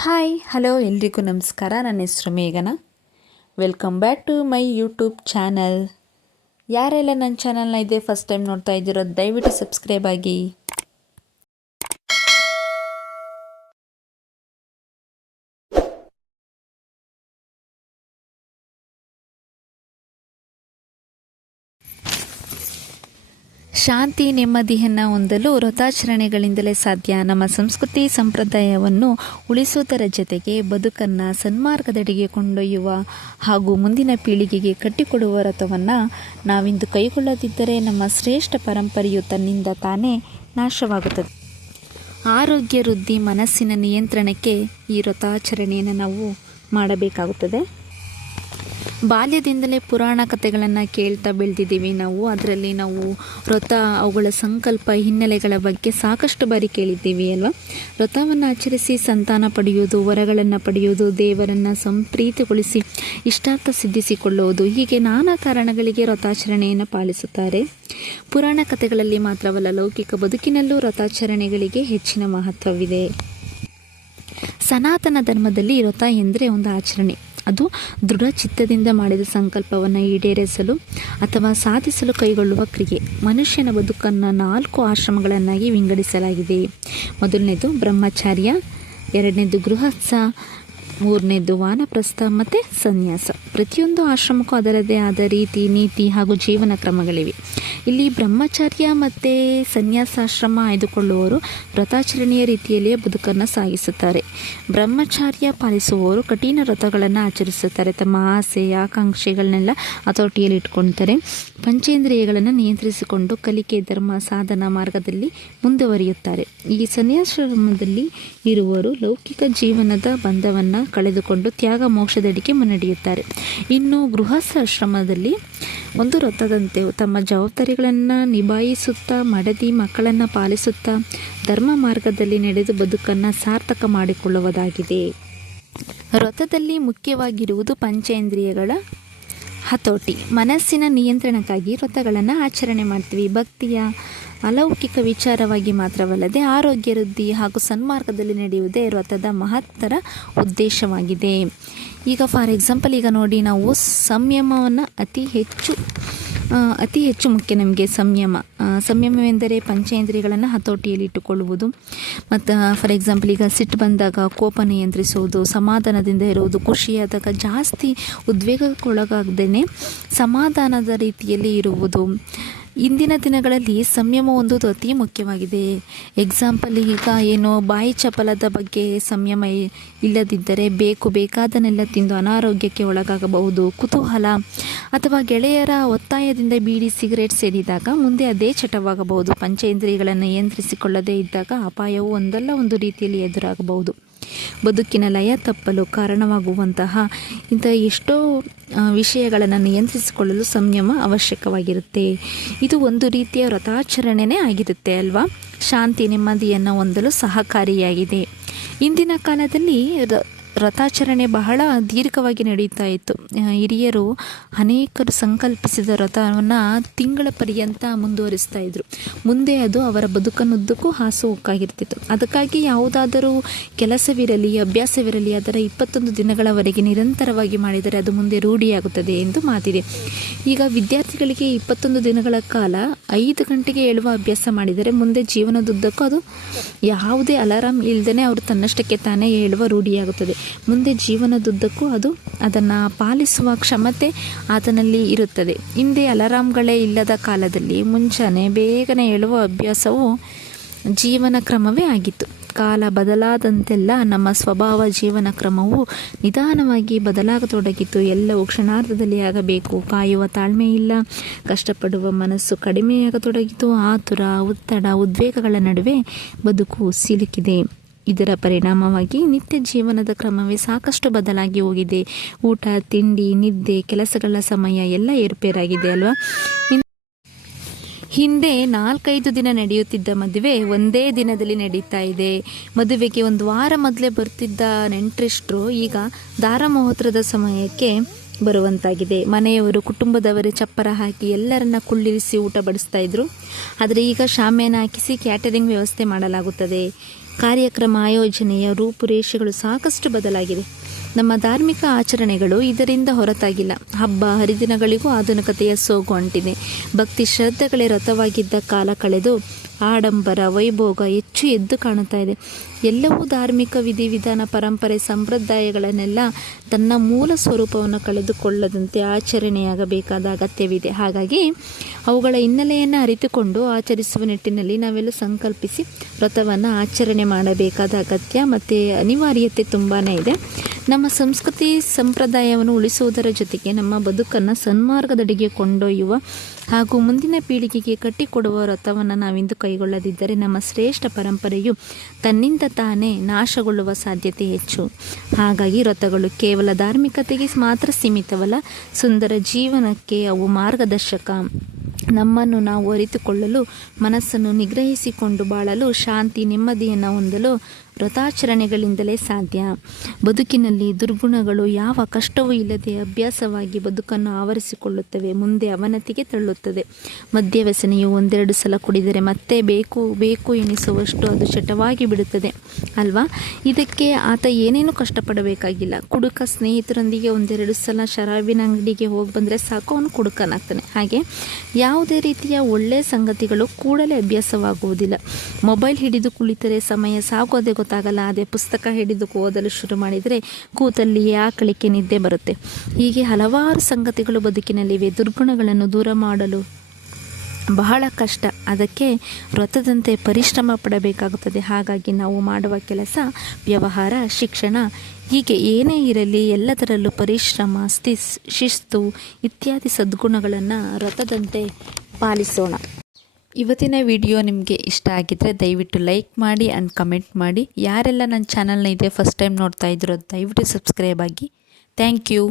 Hi, hello ಎಲ್ರಿಗೂ ನಮಸ್ಕಾರ. ನನ್ನ ಹೆಸರು ಮೇಘನ. Welcome back to my YouTube channel ಯಾರೆಲ್ಲ ನನ್ನ ಚಾನಲ್ನ ಇದೆ ಫಸ್ಟ್ ಟೈಮ್ ನೋಡ್ತಾ ಇದ್ದೀರೋ, ದಯವಿಟ್ಟು ಸಬ್ಸ್ಕ್ರೈಬ್ ಆಗಿ. ಶಾಂತಿ, ನೆಮ್ಮದಿಯನ್ನು ಹೊಂದಲು ವ್ರತಾಚರಣೆಗಳಿಂದಲೇ ಸಾಧ್ಯ. ನಮ್ಮ ಸಂಸ್ಕೃತಿ ಸಂಪ್ರದಾಯವನ್ನು ಉಳಿಸುವುದರ ಜೊತೆಗೆ ಬದುಕನ್ನು ಸನ್ಮಾರ್ಗದೆಡೆಗೆ ಕೊಂಡೊಯ್ಯುವ ಹಾಗೂ ಮುಂದಿನ ಪೀಳಿಗೆಗೆ ಕಟ್ಟಿಕೊಡುವ ವ್ರತವನ್ನು ನಾವಿಂದು ಕೈಗೊಳ್ಳದಿದ್ದರೆ ನಮ್ಮ ಶ್ರೇಷ್ಠ ಪರಂಪರೆಯು ತನ್ನಿಂದ ತಾನೇ ನಾಶವಾಗುತ್ತದೆ. ಆರೋಗ್ಯ ವೃದ್ಧಿ ಮನಸ್ಸಿನ ನಿಯಂತ್ರಣಕ್ಕೆ ಈ ವ್ರತಾಚರಣೆಯನ್ನು ನಾವು ಮಾಡಬೇಕಾಗುತ್ತದೆ. ಬಾಲ್ಯದಿಂದಲೇ ಪುರಾಣ ಕಥೆಗಳನ್ನು ಕೇಳ್ತಾ ಬೆಳೆದಿದ್ದೀವಿ ನಾವು. ಅದರಲ್ಲಿ ನಾವು ವ್ರತ ಅವುಗಳ ಸಂಕಲ್ಪ ಹಿನ್ನೆಲೆಗಳ ಬಗ್ಗೆ ಸಾಕಷ್ಟು ಬಾರಿ ಕೇಳಿದ್ದೀವಿ ಅಲ್ವಾ? ವ್ರತವನ್ನು ಆಚರಿಸಿ ಸಂತಾನ ಪಡೆಯುವುದು, ವರಗಳನ್ನು ಪಡೆಯುವುದು, ದೇವರನ್ನು ಸಂಪ್ರೀತಿಗೊಳಿಸಿ ಇಷ್ಟಾರ್ಥ ಸಿದ್ಧಿಸಿಕೊಳ್ಳುವುದು, ಹೀಗೆ ನಾನಾ ಕಾರಣಗಳಿಗೆ ವ್ರತಾಚರಣೆಯನ್ನು ಪಾಲಿಸುತ್ತಾರೆ. ಪುರಾಣ ಕಥೆಗಳಲ್ಲಿ ಮಾತ್ರವಲ್ಲ, ಲೌಕಿಕ ಬದುಕಿನಲ್ಲೂ ವ್ರತಾಚರಣೆಗಳಿಗೆ ಹೆಚ್ಚಿನ ಮಹತ್ವವಿದೆ. ಸನಾತನ ಧರ್ಮದಲ್ಲಿ ವ್ರತ ಎಂದರೆ ಒಂದು ಆಚರಣೆ. ಅದು ದೃಢ ಚಿತ್ತದಿಂದ ಮಾಡಿದ ಸಂಕಲ್ಪವನ್ನು ಈಡೇರಿಸಲು ಅಥವಾ ಸಾಧಿಸಲು ಕೈಗೊಳ್ಳುವ ಕ್ರಿಯೆ. ಮನುಷ್ಯನ ಬದುಕನ್ನು ನಾಲ್ಕು ಆಶ್ರಮಗಳನ್ನಾಗಿ ವಿಂಗಡಿಸಲಾಗಿದೆ. ಮೊದಲನೇದು ಬ್ರಹ್ಮಚಾರ್ಯ, ಎರಡನೇದು ಗೃಹಸ್ಥ ಮೂರನೇದು ವಾನಪ್ರಸ್ಥ ಮತ್ತು ಸನ್ಯಾಸ. ಪ್ರತಿಯೊಂದು ಆಶ್ರಮಕ್ಕೂ ಅದರದೇ ಆದ ರೀತಿ, ನೀತಿ ಹಾಗೂ ಜೀವನ ಕ್ರಮಗಳಿವೆ. ಇಲ್ಲಿ ಬ್ರಹ್ಮಚರ್ಯ ಮತ್ತು ಸನ್ಯಾಸಾಶ್ರಮ ಆಯ್ದುಕೊಳ್ಳುವವರು ವ್ರತಾಚರಣೆಯ ರೀತಿಯಲ್ಲಿಯೇ ಬದುಕನ್ನು ಸಾಗಿಸುತ್ತಾರೆ. ಬ್ರಹ್ಮಚಾರ್ಯ ಪಾಲಿಸುವವರು ಕಠಿಣ ವ್ರತಗಳನ್ನು ಆಚರಿಸುತ್ತಾರೆ. ತಮ್ಮ ಆಸೆ, ಆಕಾಂಕ್ಷೆಗಳನ್ನೆಲ್ಲ ಅಥಾರಿಟಿಯಲ್ಲಿ ಇಟ್ಕೊಳ್ತಾರೆ. ಪಂಚೇಂದ್ರಿಯಗಳನ್ನು ನಿಯಂತ್ರಿಸಿಕೊಂಡು ಕಲಿಕೆ, ಧರ್ಮ, ಸಾಧನ ಮಾರ್ಗದಲ್ಲಿ ಮುಂದುವರಿಯುತ್ತಾರೆ. ಈ ಸನ್ಯಾಸಾಶ್ರಮದಲ್ಲಿ ಇರುವವರು ಲೌಕಿಕ ಜೀವನದ ಬಂಧವನ್ನು ಕಳೆದುಕೊಂಡು ತ್ಯಾಗ ಮೋಕ್ಷದಡಿಗೆ ಮುನ್ನಡೆಯುತ್ತಾರೆ. ಇನ್ನು ಗೃಹಸ್ಥಾಶ್ರಮದಲ್ಲಿ ಒಂದು ರಥದಂತೆ ತಮ್ಮ ಜವಾಬ್ದಾರಿಗಳನ್ನು ನಿಭಾಯಿಸುತ್ತಾ, ಮಡದಿ ಮಕ್ಕಳನ್ನು ಪಾಲಿಸುತ್ತಾ, ಧರ್ಮ ಮಾರ್ಗದಲ್ಲಿ ನಡೆದು ಬದುಕನ್ನು ಸಾರ್ಥಕ ಮಾಡಿಕೊಳ್ಳುವುದಾಗಿದೆ. ವ್ರತದಲ್ಲಿ ಮುಖ್ಯವಾಗಿರುವುದು ಪಂಚೇಂದ್ರಿಯಗಳ ಹತೋಟಿ. ಮನಸ್ಸಿನ ನಿಯಂತ್ರಣಕ್ಕಾಗಿ ವ್ರತಗಳನ್ನು ಆಚರಣೆ ಮಾಡ್ತೀವಿ. ಭಕ್ತಿಯ ಅಲೌಕಿಕ ವಿಚಾರವಾಗಿ ಮಾತ್ರವಲ್ಲದೆ ಆರೋಗ್ಯ ವೃದ್ಧಿ ಹಾಗೂ ಸನ್ಮಾರ್ಗದಲ್ಲಿ ನಡೆಯುವುದೇ ವ್ರತದ ಮಹತ್ತರ ಉದ್ದೇಶವಾಗಿದೆ. ಈಗ ಫಾರ್ ಎಕ್ಸಾಂಪಲ್ ಈಗ ನೋಡಿ ನಾವು ಸಂಯಮವನ್ನು ಅತಿ ಹೆಚ್ಚು ಅತಿ ಹೆಚ್ಚು ಮುಖ್ಯ ನಮಗೆ ಸಂಯಮ. ಸಂಯಮವೆಂದರೆ ಪಂಚೇಂದ್ರಿಯಗಳನ್ನು ಹತೋಟಿಯಲ್ಲಿ ಇಟ್ಟುಕೊಳ್ಳುವುದು ಮತ್ತು ಫಾರ್ ಎಕ್ಸಾಂಪಲ್ ಈಗ ಸಿಟ್ಟು ಬಂದಾಗ ಕೋಪ ನಿಯಂತ್ರಿಸುವುದು, ಸಮಾಧಾನದಿಂದ ಇರುವುದು, ಖುಷಿಯಾದಾಗ ಜಾಸ್ತಿ ಉದ್ವೇಗಕ್ಕೊಳಗಾಗದೇ ಸಮಾಧಾನದ ರೀತಿಯಲ್ಲಿ ಇರುವುದು. ಇಂದಿನ ದಿನಗಳಲ್ಲಿ ಸಂಯಮ ಹೊಂದುವುದು ಅತಿ ಮುಖ್ಯವಾಗಿದೆ. ಎಕ್ಸಾಂಪಲ್ ಈಗ ಏನು, ಬಾಯಿ ಚಪಲದ ಬಗ್ಗೆ ಸಂಯಮ ಇಲ್ಲದಿದ್ದರೆ ಬೇಕು, ಬೇಕಾದನ್ನೆಲ್ಲ ತಿಂದು ಅನಾರೋಗ್ಯಕ್ಕೆ ಒಳಗಾಗಬಹುದು. ಕುತೂಹಲ. ಅಥವಾ ಗೆಳೆಯರ ಒತ್ತಾಯದಿಂದ ಬೀಡಿ ಸಿಗರೇಟ್ ಸೇರಿದಾಗ ಮುಂದೆ ಅದೇ ಚಟವಾಗಬಹುದು. ಪಂಚೇಂದ್ರಿಯಗಳನ್ನು ನಿಯಂತ್ರಿಸಿಕೊಳ್ಳದೇ ಇದ್ದಾಗ ಅಪಾಯವು ಒಂದಲ್ಲ ಒಂದು ರೀತಿಯಲ್ಲಿ ಎದುರಾಗಬಹುದು. ಬದುಕಿನ ಲಯ ತಪ್ಪಲು ಕಾರಣವಾಗುವಂತಹ ಇಂಥ ಎಷ್ಟೋ ವಿಷಯಗಳನ್ನು ನಿಯಂತ್ರಿಸಿಕೊಳ್ಳಲು ಸಂಯಮ ಅವಶ್ಯಕವಾಗಿರುತ್ತೆ. ಇದು ಒಂದು ರೀತಿಯ ವ್ರತಾಚರಣೆನೇ ಆಗಿರುತ್ತೆ ಅಲ್ವಾ? ಶಾಂತಿ ನೆಮ್ಮದಿಯನ್ನು ಹೊಂದಲು ಸಹಕಾರಿಯಾಗಿದೆ. ಇಂದಿನ ಕಾಲದಲ್ಲಿ ರಥಾಚರಣೆ ಬಹಳ ದೀರ್ಘವಾಗಿ ನಡೀತಾ ಇತ್ತು. ಹಿರಿಯರು ಅನೇಕರು ಸಂಕಲ್ಪಿಸಿದ ರಥವನ್ನು ತಿಂಗಳ ಪರ್ಯಂತ ಮುಂದುವರಿಸ್ತಾ ಇದ್ರು. ಮುಂದೆ ಅದು ಅವರ ಬದುಕನ್ನುದ್ದಕ್ಕೂ ಹಾಸು ಹೋಗ್ಕಾಗಿರ್ತಿತ್ತು ಅದಕ್ಕಾಗಿ ಯಾವುದಾದರೂ ಕೆಲಸವಿರಲಿ, ಅಭ್ಯಾಸವಿರಲಿ, ಅದರ ಇಪ್ಪತ್ತೊಂದು ದಿನಗಳವರೆಗೆ ನಿರಂತರವಾಗಿ ಮಾಡಿದರೆ ಅದು ಮುಂದೆ ರೂಢಿಯಾಗುತ್ತದೆ ಎಂದು ಮಾತಿದೆ. ಈಗ ವಿದ್ಯಾರ್ಥಿಗಳಿಗೆ ಇಪ್ಪತ್ತೊಂದು ದಿನಗಳ ಕಾಲ ಐದು ಗಂಟೆಗೆ ಏಳುವ ಅಭ್ಯಾಸ ಮಾಡಿದರೆ ಮುಂದೆ ಜೀವನದುದ್ದಕ್ಕೂ ಅದು ಯಾವುದೇ ಅಲಾರಾಮ್ ಇಲ್ಲದೇ ಅವರು ತನ್ನಷ್ಟಕ್ಕೆ ತಾನೇ ಹೇಳುವ ರೂಢಿಯಾಗುತ್ತದೆ. ಮುಂದೆ ಜೀವನದುದ್ದಕ್ಕೂ ಅದು ಅದನ್ನು ಪಾಲಿಸುವ ಕ್ಷಮತೆ ಆತನಲ್ಲಿ ಇರುತ್ತದೆ. ಹಿಂದೆ ಅಲಾರಾಮ್ಗಳೇ ಇಲ್ಲದ ಕಾಲದಲ್ಲಿ ಮುಂಚಾನೆ ಬೇಗನೆ ಹೇಳುವ ಅಭ್ಯಾಸವು ಜೀವನ ಕ್ರಮವೇ ಆಗಿತ್ತು. ಕಾಲ ಬದಲಾದಂತೆಲ್ಲ ನಮ್ಮ ಸ್ವಭಾವ ಜೀವನ ಕ್ರಮವು ನಿಧಾನವಾಗಿ ಬದಲಾಗತೊಡಗಿತು. ಎಲ್ಲವೂ ಕ್ಷಣಾರ್ಧದಲ್ಲಿ ಆಗಬೇಕು. ಕಾಯುವ ತಾಳ್ಮೆ ಇಲ್ಲ. ಕಷ್ಟಪಡುವ ಮನಸ್ಸು ಕಡಿಮೆಯಾಗತೊಡಗಿತು. ಆತುರ, ಒತ್ತಡ, ಉದ್ವೇಗಗಳ ನಡುವೆ ಬದುಕು ಸಿಲುಕಿದೆ. ಇದರ ಪರಿಣಾಮವಾಗಿ ನಿತ್ಯ ಜೀವನದ ಕ್ರಮವೇ ಸಾಕಷ್ಟು ಬದಲಾಗಿ ಹೋಗಿದೆ. ಊಟ, ತಿಂಡಿ, ನಿದ್ದೆ, ಕೆಲಸಗಳ ಸಮಯ ಎಲ್ಲ ಏರ್ಪೇರಾಗಿದೆ ಅಲ್ವಾ? ಹಿಂದೆ ನಾಲ್ಕೈದು ದಿನ ನಡೆಯುತ್ತಿದ್ದ ಮದುವೆ ಒಂದೇ ದಿನದಲ್ಲಿ ನಡೀತಾ ಇದೆ. ಮದುವೆಗೆ ಒಂದು ವಾರ ಮೊದಲೇ ಬರ್ತಿದ್ದ ನೆಂಟ್ರಿಸ್ಟ್ರು ಈಗ ದಾರ ಮಹೋತ್ರದ ಸಮಯಕ್ಕೆ ಬರುವಂತಾಗಿದೆ. ಮನೆಯವರು, ಕುಟುಂಬದವರೇ ಚಪ್ಪರ ಹಾಕಿ ಎಲ್ಲರನ್ನ ಕುಳ್ಳಿರಿಸಿ ಊಟ ಬಡಿಸ್ತಾ ಇದ್ರು. ಆದರೆ ಈಗ ಶಾಮಿಯಾನ ಹಾಕಿಸಿ ಕ್ಯಾಟರಿಂಗ್ ವ್ಯವಸ್ಥೆ ಮಾಡಲಾಗುತ್ತದೆ. ಕಾರ್ಯಕ್ರಮ ಆಯೋಜನೆಯ ರೂಪುರೇಷೆಗಳು ಸಾಕಷ್ಟು ಬದಲಾಗಿದೆ. ನಮ್ಮ ಧಾರ್ಮಿಕ ಆಚರಣೆಗಳು ಇದರಿಂದ ಹೊರತಾಗಿಲ್ಲ. ಹಬ್ಬ ಹರಿದಿನಗಳಿಗೂ ಆಧುನಿಕತೆಯ ಸೋಗು ಅಂಟಿದೆ. ಭಕ್ತಿ ಶ್ರದ್ಧೆಗಳೇ ರಥವಾಗಿದ್ದ ಕಾಲ ಕಳೆದು ಆಡಂಬರ, ವೈಭೋಗ ಹೆಚ್ಚು ಎದ್ದು ಕಾಣುತ್ತಾ ಇದೆ. ಎಲ್ಲವೂ ಧಾರ್ಮಿಕ ವಿಧಿವಿಧಾನ ಪರಂಪರೆ, ಸಂಪ್ರದಾಯಗಳನ್ನೆಲ್ಲ ತನ್ನ ಮೂಲ ಸ್ವರೂಪವನ್ನು ಕಳೆದುಕೊಳ್ಳದಂತೆ ಆಚರಣೆಯಾಗಬೇಕಾದ ಅಗತ್ಯವಿದೆ. ಹಾಗಾಗಿ ಅವುಗಳ ಹಿನ್ನೆಲೆಯನ್ನು ಅರಿತುಕೊಂಡು ಆಚರಿಸುವ ನಿಟ್ಟಿನಲ್ಲಿ ನಾವೆಲ್ಲ ಸಂಕಲ್ಪಿಸಿ ವ್ರತವನ್ನು ಆಚರಣೆ ಮಾಡಬೇಕಾದ ಅಗತ್ಯ ಮತ್ತು ಅನಿವಾರ್ಯತೆ ತುಂಬಾ ಇದೆ. ನಮ್ಮ ಸಂಸ್ಕೃತಿ ಸಂಪ್ರದಾಯವನ್ನು ಉಳಿಸುವುದರ ಜೊತೆಗೆ ನಮ್ಮ ಬದುಕನ್ನು ಸನ್ಮಾರ್ಗದಡಿಗೆ ಕೊಂಡೊಯ್ಯುವ ಹಾಗೂ ಮುಂದಿನ ಪೀಳಿಗೆಗೆ ಕಟ್ಟಿಕೊಡುವ ವ್ರತವನ್ನು ನಾವಿಂದು ಕೈಗೊಳ್ಳದಿದ್ದರೆ ನಮ್ಮ ಶ್ರೇಷ್ಠ ಪರಂಪರೆಯು ತನ್ನಿಂದ ತಾನೇ ನಾಶಗೊಳ್ಳುವ ಸಾಧ್ಯತೆ ಹೆಚ್ಚು. ಹಾಗಾಗಿ ವ್ರತಗಳು ಕೇವಲ ಧಾರ್ಮಿಕತೆಗೆ ಮಾತ್ರ ಸೀಮಿತವಲ್ಲ, ಸುಂದರ ಜೀವನಕ್ಕೆ ಅವು ಮಾರ್ಗದರ್ಶಕ. ನಮ್ಮನ್ನು ನಾವು ಅರಿತುಕೊಳ್ಳಲು, ಮನಸ್ಸನ್ನು ನಿಗ್ರಹಿಸಿಕೊಂಡು ಬಾಳಲು, ಶಾಂತಿ ನೆಮ್ಮದಿಯನ್ನು ಹೊಂದಲು ವ್ರತಾಚರಣೆಗಳಿಂದಲೇ ಸಾಧ್ಯ. ಬದುಕಿನಲ್ಲಿ ದುರ್ಗುಣಗಳು ಯಾವ ಕಷ್ಟವೂ ಇಲ್ಲದೆ ಅಭ್ಯಾಸವಾಗಿ ಬದುಕನ್ನು ಆವರಿಸಿಕೊಳ್ಳುತ್ತವೆ, ಮುಂದೆ ಅವನತಿಗೆ ತಳ್ಳುತ್ತದೆ. ಮದ್ಯವ್ಯಸನೆಯು ಒಂದೆರಡು ಸಲ ಕುಡಿದರೆ ಮತ್ತೆ ಬೇಕು ಬೇಕು ಎನಿಸುವಷ್ಟು ಅದು ಚಟವಾಗಿ ಬಿಡುತ್ತದೆ. ಅಲ್ವಾ? ಇದಕ್ಕೆ ಆತ ಏನೇನು ಕಷ್ಟಪಡಬೇಕಾಗಿಲ್ಲ. ಕುಡುಕ ಸ್ನೇಹಿತರೊಂದಿಗೆ ಒಂದೆರಡು ಸಲ ಶರಾಬಿನ ಅಂಗಡಿಗೆ ಹೋಗಿ ಬಂದರೆ ಸಾಕು, ಅವನು ಕುಡುಕನಾಗ್ತಾನೆ. ಹಾಗೆ ಯಾವುದೇ ರೀತಿಯ ಒಳ್ಳೆಯ ಸಂಗತಿಗಳು ಕೂಡಲೇ ಅಭ್ಯಾಸವಾಗುವುದಿಲ್ಲ. ಮೊಬೈಲ್ ಹಿಡಿದು ಕುಳಿತರೆ ಸಮಯ ಸಾಗೋದೇ ಗೊತ್ತಾಗಲ್ಲ, ಅದೇ ಪುಸ್ತಕ ಹಿಡಿದು ಓದಲು ಶುರು ಮಾಡಿದರೆ ಕೂತಲ್ಲಿ ಆಕಳಿಕೆ ನಿದ್ದೆ ಬರುತ್ತೆ. ಹೀಗೆ ಹಲವಾರು ಸಂಗತಿಗಳು ಬದುಕಿನಲ್ಲಿವೆ. ದುರ್ಗುಣಗಳನ್ನು ದೂರ ಮಾಡಲು ಬಹಳ ಕಷ್ಟ. ಅದಕ್ಕೆ ವ್ರತದಂತೆ ಪರಿಶ್ರಮ ಪಡಬೇಕಾಗುತ್ತದೆ. ಹಾಗಾಗಿ ನಾವು ಮಾಡುವ ಕೆಲಸ ವ್ಯವಹಾರ, ಶಿಕ್ಷಣ, ಹೀಗೆ ಏನೇ ಇರಲಿ ಎಲ್ಲದರಲ್ಲೂ ಪರಿಶ್ರಮ ಸ್ಥಿಸ್ ಶಿಸ್ತು ಇತ್ಯಾದಿ ಸದ್ಗುಣಗಳನ್ನು ವ್ರತದಂತೆ ಪಾಲಿಸೋಣ. ಇವತ್ತಿನ ವಿಡಿಯೋ ನಿಮಗೆ ಇಷ್ಟ ಆಗಿದ್ರೆ ದಯವಿಟ್ಟು ಲೈಕ್ ಮಾಡಿ ಆ್ಯಂಡ್ ಕಮೆಂಟ್ ಮಾಡಿ. ಯಾರೆಲ್ಲ ನನ್ನ ಚಾನಲ್ನ ಇದೆ ಫಸ್ಟ್ ಟೈಮ್ ನೋಡ್ತಾ ಇದ್ರೋ ದಯವಿಟ್ಟು ಸಬ್ಸ್ಕ್ರೈಬ್ ಆಗಿ. Thank you